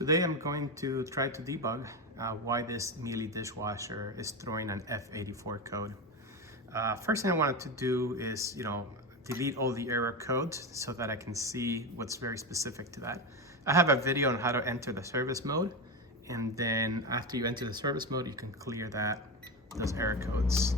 Today I'm going to try to debug why this Miele dishwasher is throwing an F84 code. First thing I wanted to do is, delete all the error codes so that I can see what's very specific to that. I have a video on how to enter the service mode, and then after you enter the service mode, you can clear those error codes.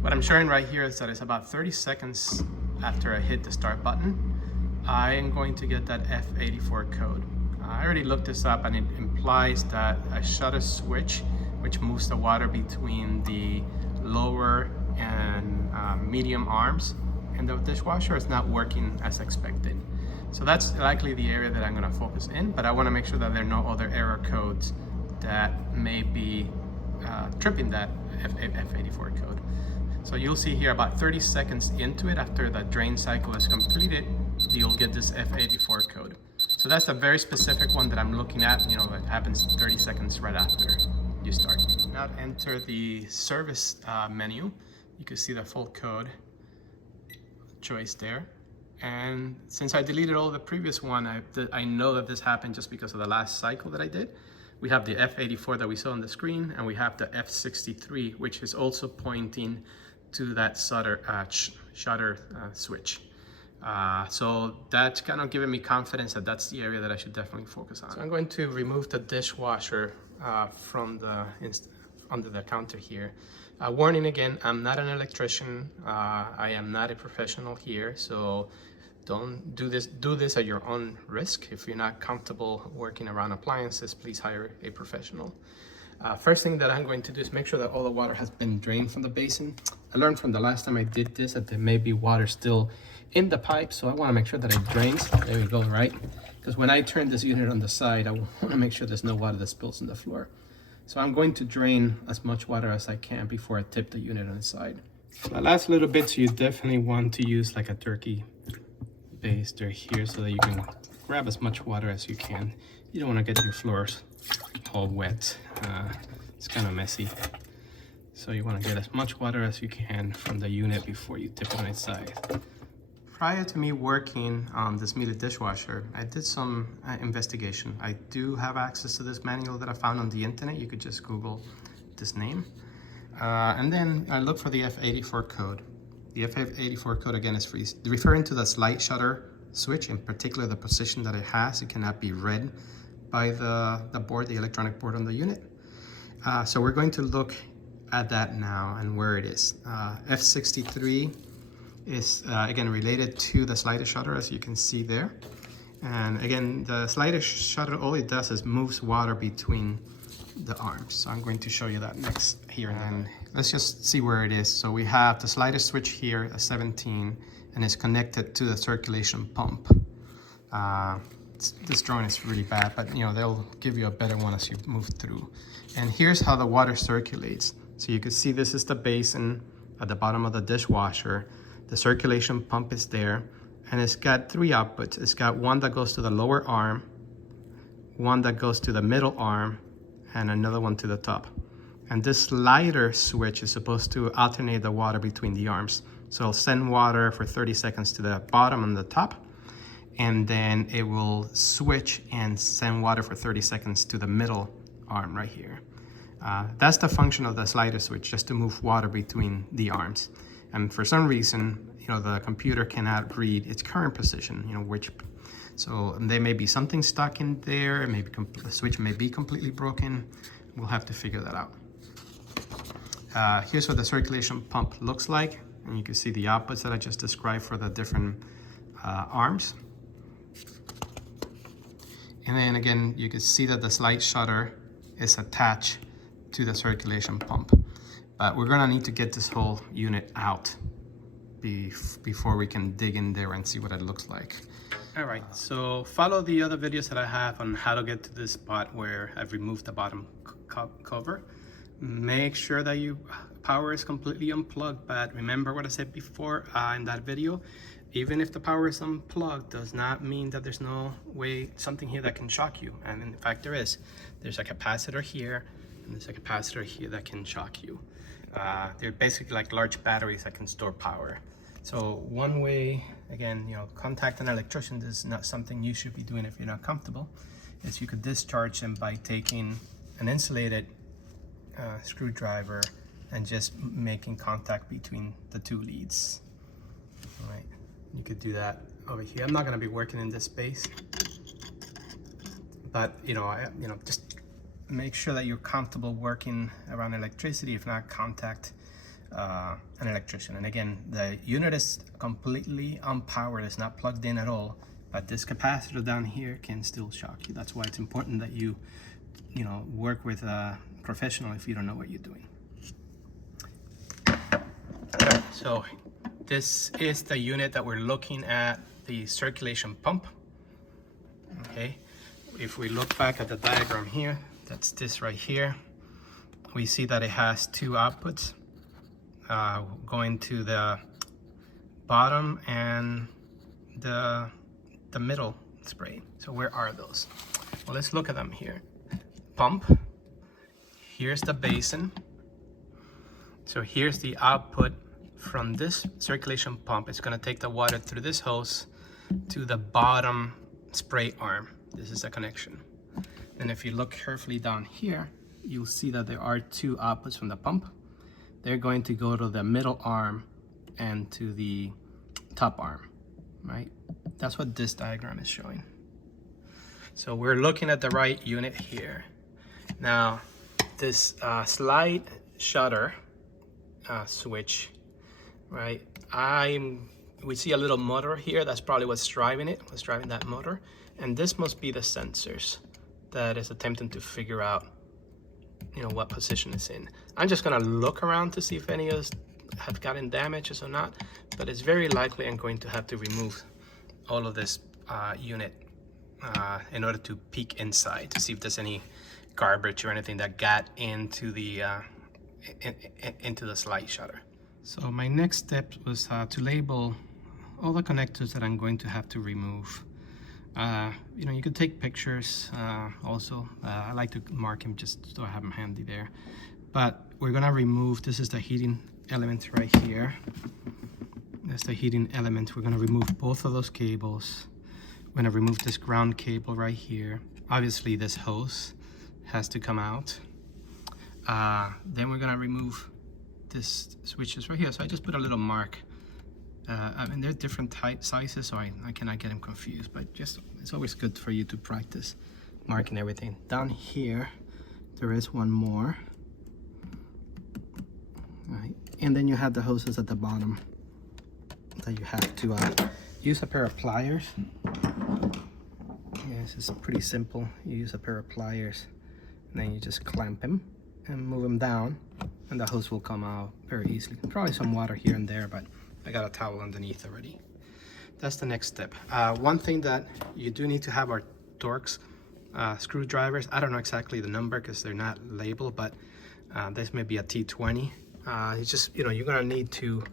What I'm showing right here is that it's about 30 seconds after I hit the start button, I am going to get that F84 code. I already looked this up, and it implies that a shutter switch, which moves the water between the lower and medium arms and the dishwasher, is not working as expected. So that's likely the area that I'm going to focus in, but I want to make sure that there are no other error codes that may be tripping that F84 code. So you'll see here about 30 seconds into it, after the drain cycle is completed, you'll get this F84 code. So that's a very specific one that I'm looking at. It happens 30 seconds right after you start. Now enter the service menu. You can see the full code choice there. And since I deleted all the previous one, I know that this happened just because of the last cycle that I did. We have the F84 that we saw on the screen, and we have the F63, which is also pointing to that shutter switch. So that's kind of giving me confidence that that's the area that I should definitely focus on. So I'm going to remove the dishwasher from under the counter here. Warning again, I'm not an electrician. I am not a professional here, so don't do this at your own risk. If you're not comfortable working around appliances, please hire a professional. First thing that I'm going to do is make sure that all the water has been drained from the basin. I learned from the last time I did this that there may be water still in the pipe, so I want to make sure that it drains. There we go, right? Because when I turn this unit on the side, I want to make sure there's no water that spills on the floor. So I'm going to drain as much water as I can before I tip the unit on the side. The last little bits, you definitely want to use like a turkey baster here so that you can grab as much water as you can. You don't want to get your floors all wet. It's kind of messy. So you want to get as much water as you can from the unit before you tip it on its side. Prior to me working on this Miele dishwasher, I did some investigation. I do have access to this manual that I found on the internet. You could just Google this name. And then I looked for the F84 code. The F84 code, again, is referring to the slide shutter switch, in particular the position that it has. It cannot be read by the board, the electronic board on the unit. So we're going to look at that now and where it is. F63 is again related to the slider shutter, as you can see there. And again, the slider shutter, all it does is moves water between the arms. So I'm going to show you that next here. And then let's just see where it is. So we have the slider switch here, a 17, and it's connected to the circulation pump. This drawing is really bad, but they'll give you a better one as you move through. And here's how the water circulates. So you can see this is the basin at the bottom of the dishwasher. The circulation pump is there, and it's got three outputs. It's got one that goes to the lower arm, one that goes to the middle arm, and another one to the top. And this slider switch is supposed to alternate the water between the arms. So it'll send water for 30 seconds to the bottom and the top, and then it will switch and send water for 30 seconds to the middle arm right here. That's the function of the slider switch, just to move water between the arms. And for some reason, the computer cannot read its current position, so there may be something stuck in there, maybe the switch may be completely broken. We'll have to figure that out. Here's what the circulation pump looks like, and you can see the outputs that I just described for the different arms. And then again, you can see that the slide shutter is attached to the circulation pump. But we're gonna need to get this whole unit out before we can dig in there and see what it looks like. All right, so follow the other videos that I have on how to get to this spot where I've removed the bottom cover. Make sure that your power is completely unplugged, but remember what I said before in that video. Even if the power is unplugged, does not mean that there's no way, something here that can shock you. And in fact, there is. There's a capacitor here, and there's a capacitor here that can shock you. They're basically like large batteries that can store power. So one way, again, contact an electrician. This is not something you should be doing if you're not comfortable. is you could discharge them by taking an insulated screwdriver and just making contact between the two leads. All right, you could do that over here. I'm not going to be working in this space, but just make sure that you're comfortable working around electricity. If not, contact an electrician. And again, the unit is completely unpowered, it's not plugged in at all, but this capacitor down here can still shock you. That's why it's important that you work with a professional if you don't know what you're doing. So this is the unit that we're looking at, the circulation pump. Okay, if we look back at the diagram here, that's this right here, we see that it has two outputs going to the bottom and the middle spray. So where are those? Well, let's look at them here. Pump, here's the basin. So here's the output from this circulation pump. It's going to take the water through this hose to the bottom spray arm. This is the connection. And if you look carefully down here, you'll see that there are two outputs from the pump. They're going to go to the middle arm and to the top arm, right? That's what this diagram is showing. So we're looking at the right unit here. Now, this slide shutter switch, right? We see a little motor here. That's probably what's driving it, what's driving that motor. And this must be the sensors that is attempting to figure out, what position it's in. I'm just gonna look around to see if any of us have gotten damages or not, but it's very likely I'm going to have to remove all of this unit in order to peek inside to see if there's any garbage or anything that got into the slide shutter. So my next step was to label all the connectors that I'm going to have to remove. You could take pictures also. I like to mark them just so I have them handy there. But we're gonna remove, this is the heating element right here. That's the heating element. We're gonna remove both of those cables. We're gonna remove this ground cable right here. Obviously this hose has to come out. Then we're gonna remove this switches right here. So I just put a little mark. I mean, they're different sizes, so I cannot get them confused, but just it's always good for you to practice marking everything. Down here, there is one more. Right. And then you have the hoses at the bottom that you have to use a pair of pliers. Yeah, this is pretty simple. You use a pair of pliers, and then you just clamp them and move them down, and the hose will come out very easily. Probably some water here and there, but I got a towel underneath already. That's the next step. One thing that you do need to have are Torx screwdrivers. I don't know exactly the number because they're not labeled, but this may be a T20. It's just, you're gonna need to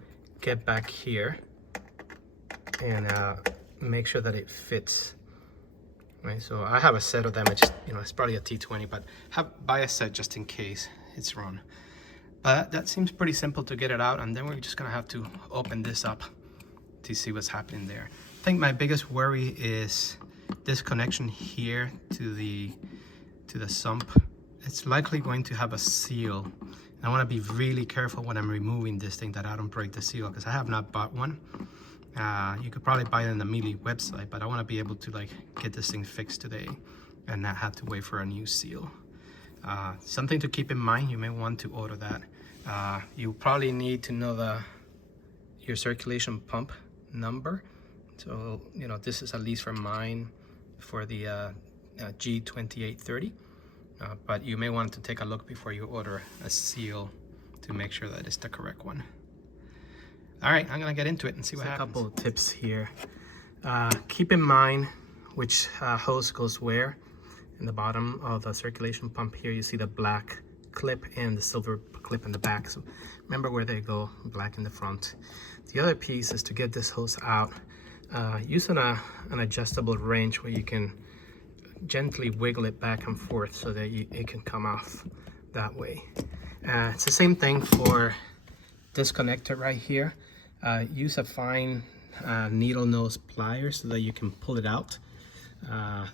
get back here and make sure that it fits. Right, so I have a set of them. It's just, it's probably a T20, but buy a set just in case it's wrong. But that seems pretty simple to get it out, and then we're just gonna have to open this up to see what's happening there. I think my biggest worry is this connection here to the sump. It's likely going to have a seal. And I want to be really careful when I'm removing this thing that I don't break the seal, because I have not bought one. You could probably buy it on the Miele website, but I want to be able to get this thing fixed today and not have to wait for a new seal. Something to keep in mind, you may want to order that. You probably need to know your circulation pump number. So, this is at least for mine for the G2830. But you may want to take a look before you order a seal to make sure that it's the correct one. All right, I'm gonna get into it and see what happens. A couple of tips here. Keep in mind which hose goes where. In the bottom of the circulation pump here, you see the black clip and the silver clip in the back. So remember where they go, black in the front. The other piece is to get this hose out. Use an adjustable wrench where you can gently wiggle it back and forth so that it can come off that way. It's the same thing for this connector right here. Use a fine needle nose pliers so that you can pull it out.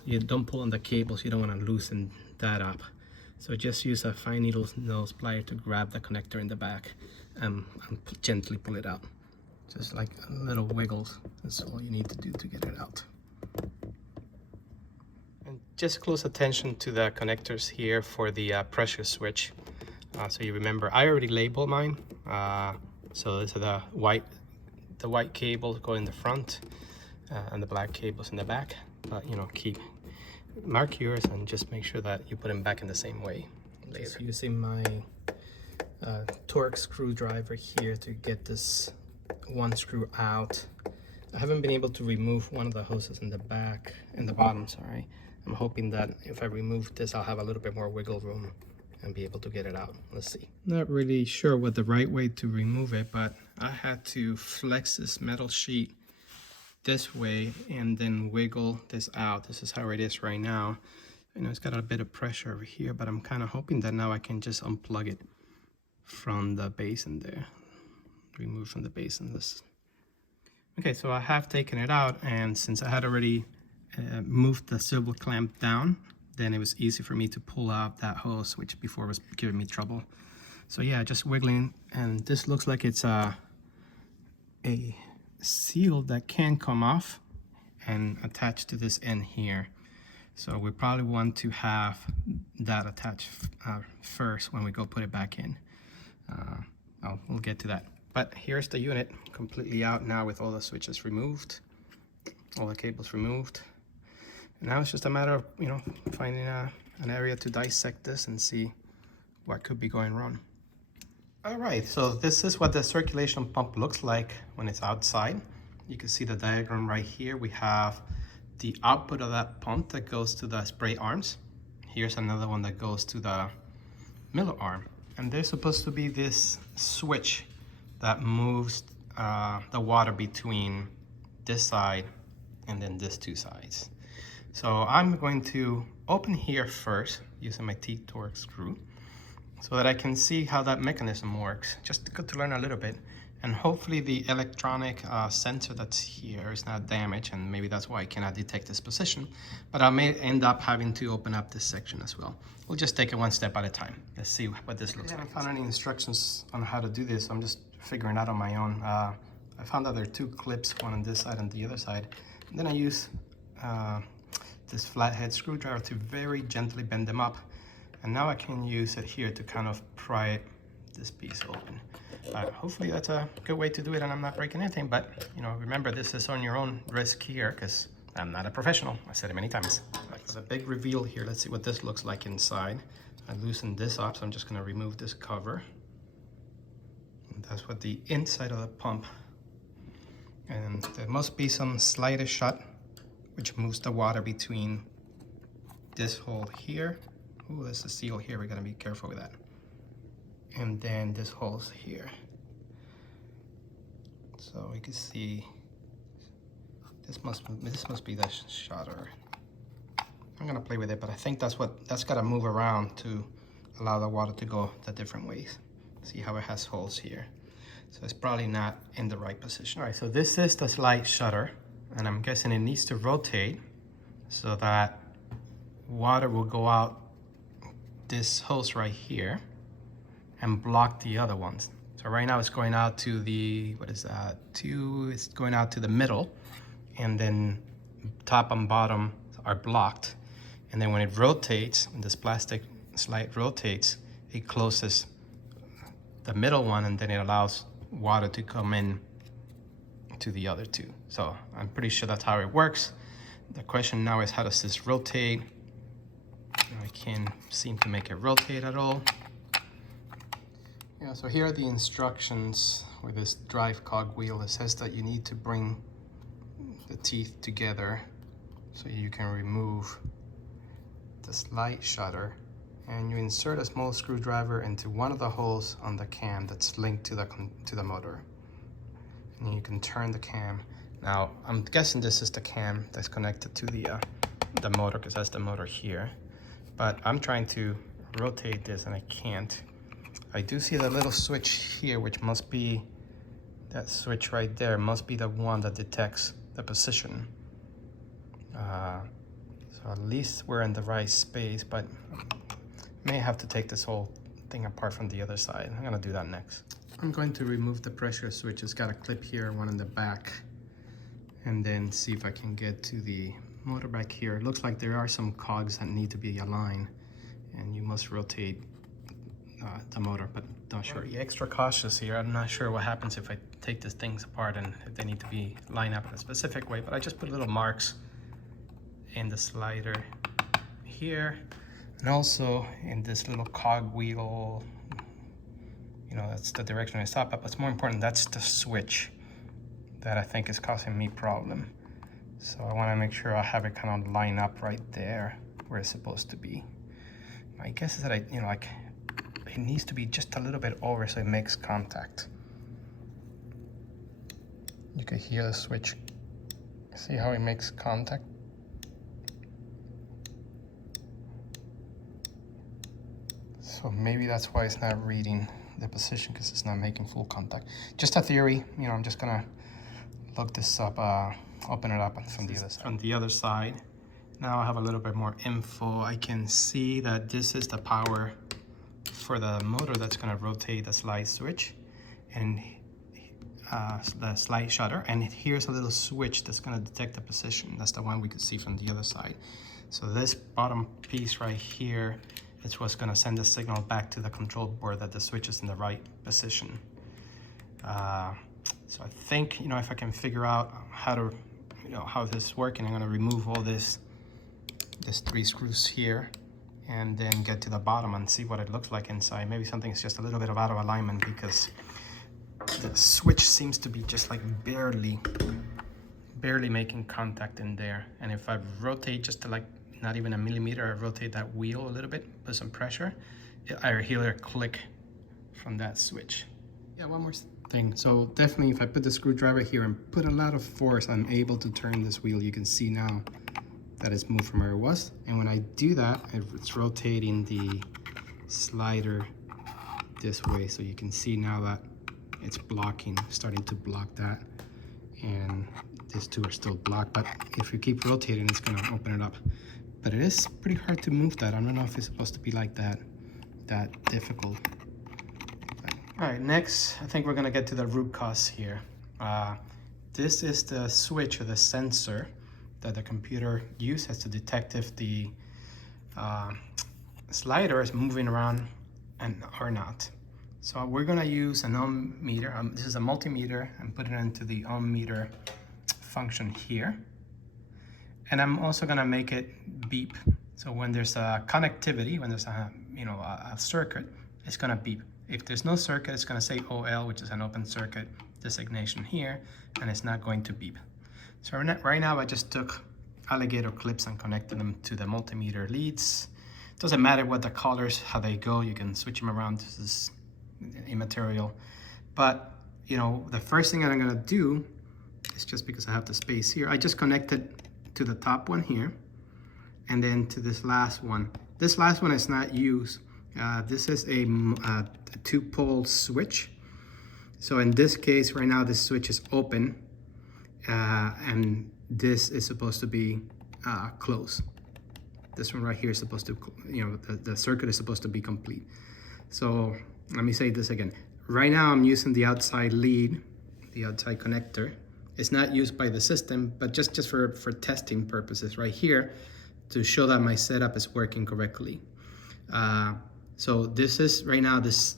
You don't pull on the cables, you don't want to loosen that up. So just use a fine needle nose plier to grab the connector in the back and gently pull it out. Just like little wiggles, that's all you need to do to get it out. And just close attention to the connectors here for the pressure switch. So you remember, I already labeled mine. So these are the white cables go in the front and the black cables in the back. But you know, mark yours and just make sure that you put them back in the same way later. So using my torque screwdriver here to get this one screw out. I haven't been able to remove one of the hoses in the back, in the bottom, sorry. I'm hoping that if I remove this, I'll have a little bit more wiggle room and be able to get it out. Let's see. Not really sure what the right way to remove it, but I had to flex this metal sheet this way and then wiggle this out. This is how it is right now. You know, it's got a bit of pressure over here, but I'm kind of hoping that now I can just unplug it from the basin there. Remove from the basin this. Okay, so I have taken it out, and since I had already moved the swivel clamp down, then it was easy for me to pull out that hose, which before was giving me trouble. So yeah, just wiggling, and this looks like it's a seal that can come off and attach to this end here. So we probably want to have that attached first when we go put it back in. We'll get to that. But here's the unit completely out now with all the switches removed, all the cables removed. And now it's just a matter of, you know, finding an area to dissect this and see what could be going wrong. All right, so this is what the circulation pump looks like when it's outside. You can see the diagram right here. We have the output of that pump that goes to the spray arms. Here's another one that goes to the Miele arm. And there's supposed to be this switch that moves the water between this side and then these two sides. So I'm going to open here first using my T-torque screw so that I can see how that mechanism works, just to learn a little bit. And hopefully the electronic sensor that's here is not damaged, and maybe that's why I cannot detect this position. But I may end up having to open up this section as well. We'll just take it one step at a time. Let's see what this looks like. I haven't found any instructions on how to do this. I'm just figuring out on my own. I found that there are two clips, one on this side and the other side. And then I use this flathead screwdriver to very gently bend them up. And now I can use it here to kind of pry this piece open. Hopefully that's a good way to do it and I'm not breaking anything, but you know, remember this is on your own risk here because I'm not a professional. I said it many times. Right, so the big reveal here, let's see what this looks like inside. I loosened this up, so I'm just gonna remove this cover. And that's what the inside of the pump. And there must be some slider shut, which moves the water between this hole here. Ooh, there's a seal here, we gotta be careful with that. And then this hole's here. So you can see this must be the shutter. I'm gonna play with it, but I think that's gotta move around to allow the water to go the different ways. See how it has holes here. So it's probably not in the right position. All right, so this is the slide shutter, and I'm guessing it needs to rotate so that water will go out this hose right here and block the other ones. So right now it's going out to the, it's going out to the middle, and then top and bottom are blocked. And then when it rotates, when this plastic slide rotates, it closes the middle one, and then it allows water to come in to the other two. So I'm pretty sure that's how it works. The question now is, how does this rotate? I can't seem to make it rotate at all. Yeah, so here are the instructions with this drive cogwheel. It says that you need to bring the teeth together so you can remove the slide shutter, and you insert a small screwdriver into one of the holes on the cam that's linked to the motor, and you can turn the cam. Now I'm guessing this is the cam that's connected to the motor, because that's the motor here, but I'm trying to rotate this and I can't. I do see the little switch here, which must be that switch right there, must be the one that detects the position. So at least we're in the right space, but may have to take this whole thing apart from the other side. I'm gonna do that next. I'm going to remove the pressure switch. It's got a clip here, one in the back, and then see if I can get to the motor back here. It looks like there are some cogs that need to be aligned, and you must rotate the motor, but not sure. Be extra cautious here. I'm not sure what happens if I take these things apart and if they need to be lined up in a specific way, but I just put little marks in the slider here, and also in this little cog wheel. You know, that's the direction I stop at, but what's more important, that's the switch that I think is causing me problem. So I want to make sure I have it kind of line up right there where it's supposed to be. My guess is that it needs to be just a little bit over so it makes contact. You can hear the switch. See how it makes contact? So maybe that's why it's not reading the position, because it's not making full contact. Just a theory, you know, I'm just gonna look this up, open it up from the other side. From the other side, now I have a little bit more info. I can see that this is the power for the motor that's gonna rotate the slide switch and the slide shutter, and here's a little switch that's gonna detect the position. That's the one we could see from the other side. So this bottom piece right here, it's what's going to send the signal back to the control board that the switch is in the right position. So I think, you know, if I can figure out how to, you know, how this is working, I'm going to remove all this 3 screws here and then get to the bottom and see what it looks like inside. Maybe something is just a little bit out of alignment because the switch seems to be just like barely making contact in there. And if I rotate just to like not even a millimeter, I rotate that wheel a little bit, put some pressure, I hear a click from that switch. Yeah, one more thing. So definitely if I put the screwdriver here and put a lot of force, I'm able to turn this wheel. You can see now that it's moved from where it was. And when I do that, it's rotating the slider this way. So you can see now that it's blocking, starting to block that. And these two are still blocked, but if you keep rotating, it's gonna open it up. But it is pretty hard to move that. I don't know if it's supposed to be like that difficult. But, all right, next, I think we're gonna get to the root cause here. This is the switch or the sensor that the computer uses to detect if the slider is moving around or not. So we're gonna use an ohm meter. This is a multimeter, and put it into the ohm meter function here. And I'm also gonna make it beep. So when there's a connectivity, when there's a circuit, it's gonna beep. If there's no circuit, it's gonna say OL, which is an open circuit designation here, and it's not going to beep. So right now I just took alligator clips and connected them to the multimeter leads. It doesn't matter what the colors, how they go, you can switch them around. This is immaterial. But you know, the first thing that I'm gonna do is, just because I have the space here, I just connected to the top one here, and then to this last one. This last one is not used. This is a 2-pole switch. So in this case, right now, this switch is open, and this is supposed to be closed. This one right here is supposed to, you know, the circuit is supposed to be complete. So let me say this again. Right now, I'm using the outside lead, the outside connector. It's not used by the system, but just for testing purposes right here to show that my setup is working correctly. So this is, right now, this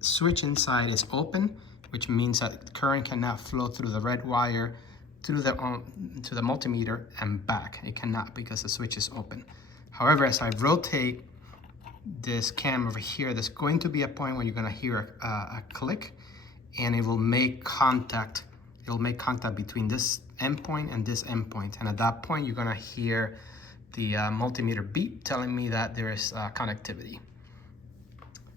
switch inside is open, which means that current cannot flow through the red wire to the multimeter and back. It cannot, because the switch is open. However, as I rotate this cam over here, there's going to be a point where you're gonna hear a click, and it will make contact. It'll make contact between this endpoint and this endpoint. And at that point, you're gonna hear the multimeter beep telling me that there is connectivity.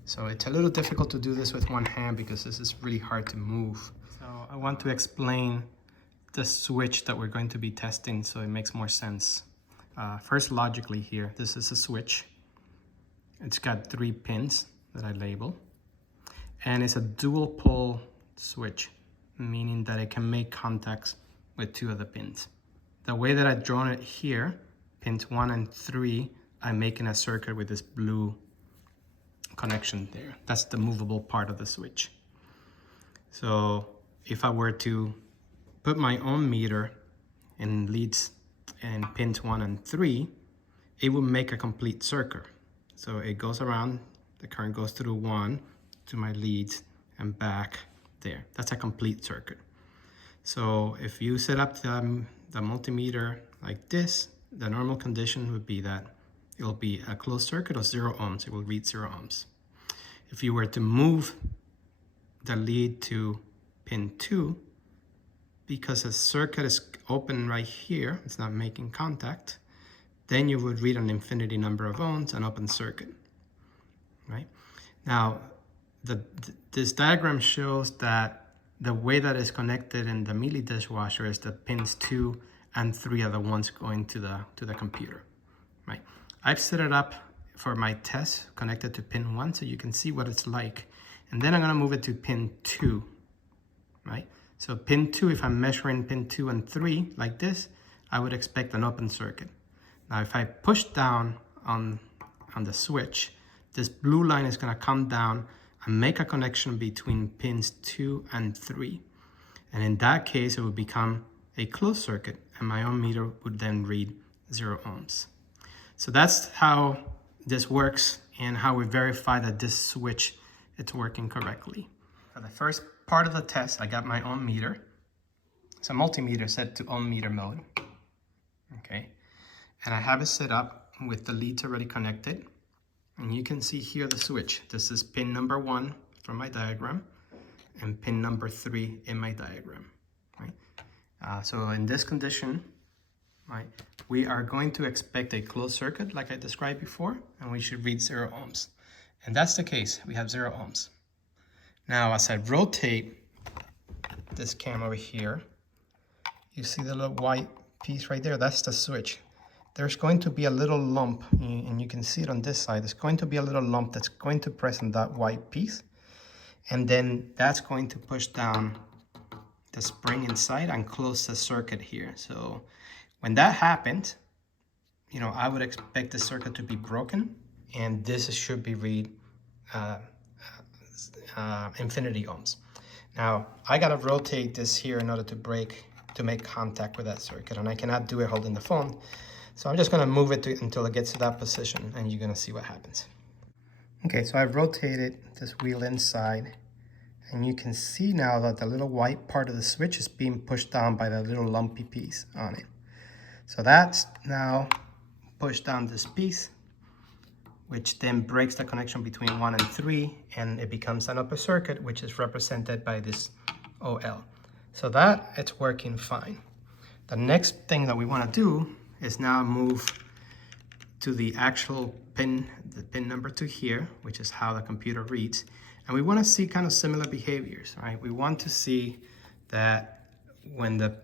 So it's a little difficult to do this with one hand because this is really hard to move. So I want to explain the switch that we're going to be testing so it makes more sense. First, logically here, this is a switch. It's got 3 pins that I label, and it's a dual pole switch, meaning that it can make contacts with 2 of the pins. The way that I've drawn it here, pins 1 and 3, I'm making a circuit with this blue connection there. That's the movable part of the switch. So if I were to put my own meter in leads and pins 1 and 3, it will make a complete circuit. So it goes around, the current goes through 1 to my leads and back there. That's a complete circuit. So if you set up the multimeter like this, the normal condition would be that it'll be a closed circuit of 0 ohms. It will read 0 ohms. If you were to move the lead to pin 2, because the circuit is open right here, it's not making contact, then you would read an infinity number of ohms, an open circuit, right? Now, this diagram shows that the way that is connected in the Miele dishwasher is the pins 2 and 3 are the ones going to the computer, right? I've set it up for my test connected to pin 1 so you can see what it's like. And then I'm gonna move it to pin 2, right? So pin 2, if I'm measuring pin 2 and 3 like this, I would expect an open circuit. Now if I push down on the switch, this blue line is gonna come down and make a connection between pins 2 and 3. And in that case, it would become a closed circuit and my own meter would then read 0 ohms. So that's how this works and how we verify that this switch is working correctly. For the first part of the test, I got my ohm meter. It's a multimeter set to ohm meter mode. Okay, and I have it set up with the leads already connected. And you can see here the switch. This is pin number 1 from my diagram and pin number 3 in my diagram, right? So in this condition, right, we are going to expect a closed circuit like I described before, and we should read 0 ohms. And that's the case, we have 0 ohms. Now, as I rotate this cam over here, you see the little white piece right there? That's the switch. There's going to be a little lump, and you can see it on this side. There's going to be a little lump that's going to press on that white piece. And then that's going to push down the spring inside and close the circuit here. So when that happens, you know, I would expect the circuit to be broken, and this should be read infinity ohms. Now, I gotta rotate this here in order to make contact with that circuit, and I cannot do it holding the phone. So I'm just gonna move it until it gets to that position, and you're gonna see what happens. Okay, so I've rotated this wheel inside, and you can see now that the little white part of the switch is being pushed down by the little lumpy piece on it. So that's now pushed down this piece, which then breaks the connection between 1 and 3, and it becomes an upper circuit, which is represented by this OL. So that it's working fine. The next thing that we wanna do is now move to the actual pin, the pin number 2 here, which is how the computer reads. And we want to see kind of similar behaviors, right? We want to see that when the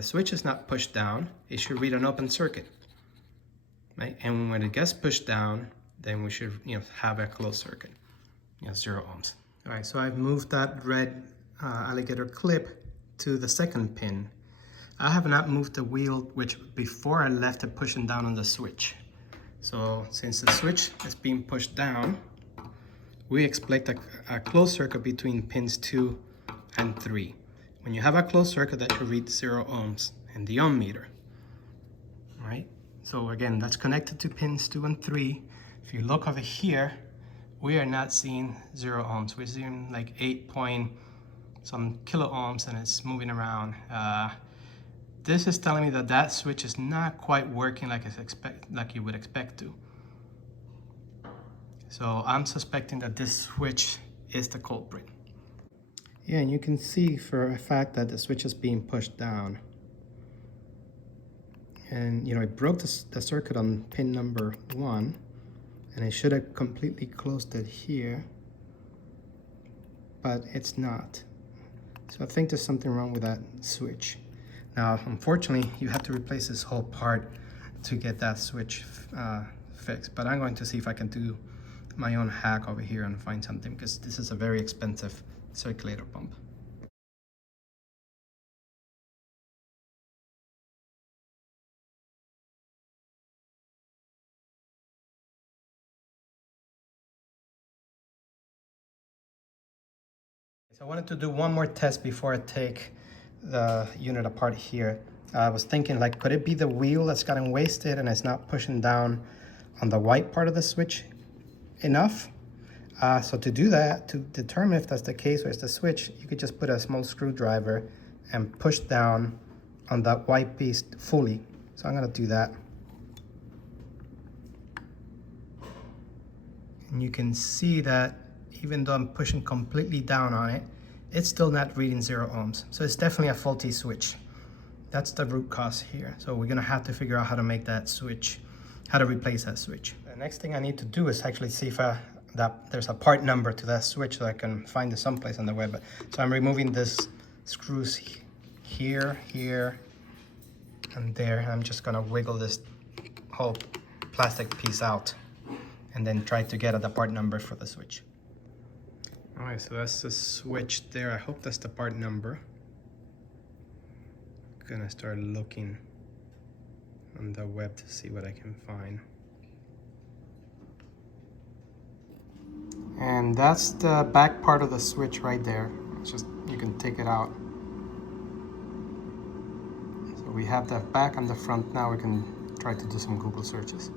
switch is not pushed down, it should read an open circuit, right? And when it gets pushed down, then we should, you know, have a closed circuit, 0 ohms. All right, so I've moved that red alligator clip to the second pin. I have not moved the wheel, which before I left it pushing down on the switch. So since the switch is being pushed down, we expect a closed circuit between pins 2 and 3. When you have a closed circuit, that should read 0 ohms in the ohm meter, right? So again, that's connected to pins 2 and 3. If you look over here, we are not seeing 0 ohms. We're seeing like 8 point some kilo ohms, and it's moving around. This is telling me that that switch is not quite working like you would expect to. So I'm suspecting that this switch is the culprit. Yeah, and you can see for a fact that the switch is being pushed down. And you know, it broke the circuit on pin number 1, and it should have completely closed it here, but it's not. So I think there's something wrong with that switch. Now, unfortunately, you have to replace this whole part to get that switch fixed. But I'm going to see if I can do my own hack over here and find something, because this is a very expensive circulator pump. I wanted to do one more test before I take the unit apart here. I was thinking, like, could it be the wheel that's gotten wasted and it's not pushing down on the white part of the switch enough? So to do that, to determine if that's the case or it's the switch, you could just put a small screwdriver and push down on that white piece fully. So I'm gonna do that. And you can see that even though I'm pushing completely down on it, it's still not reading 0 ohms. So it's definitely a faulty switch. That's the root cause here. So we're gonna have to figure out how to make that switch, how to replace that switch. The next thing I need to do is actually see if there's a part number to that switch so I can find it someplace on the web. So I'm removing this screws here, here, and there. I'm just gonna wiggle this whole plastic piece out and then try to get at the part number for the switch. All right, so that's the switch there. I hope that's the part number. I'm gonna start looking on the web to see what I can find. And that's the back part of the switch right there. It's just, you can take it out. So we have the back and the front. Now we can try to do some Google searches.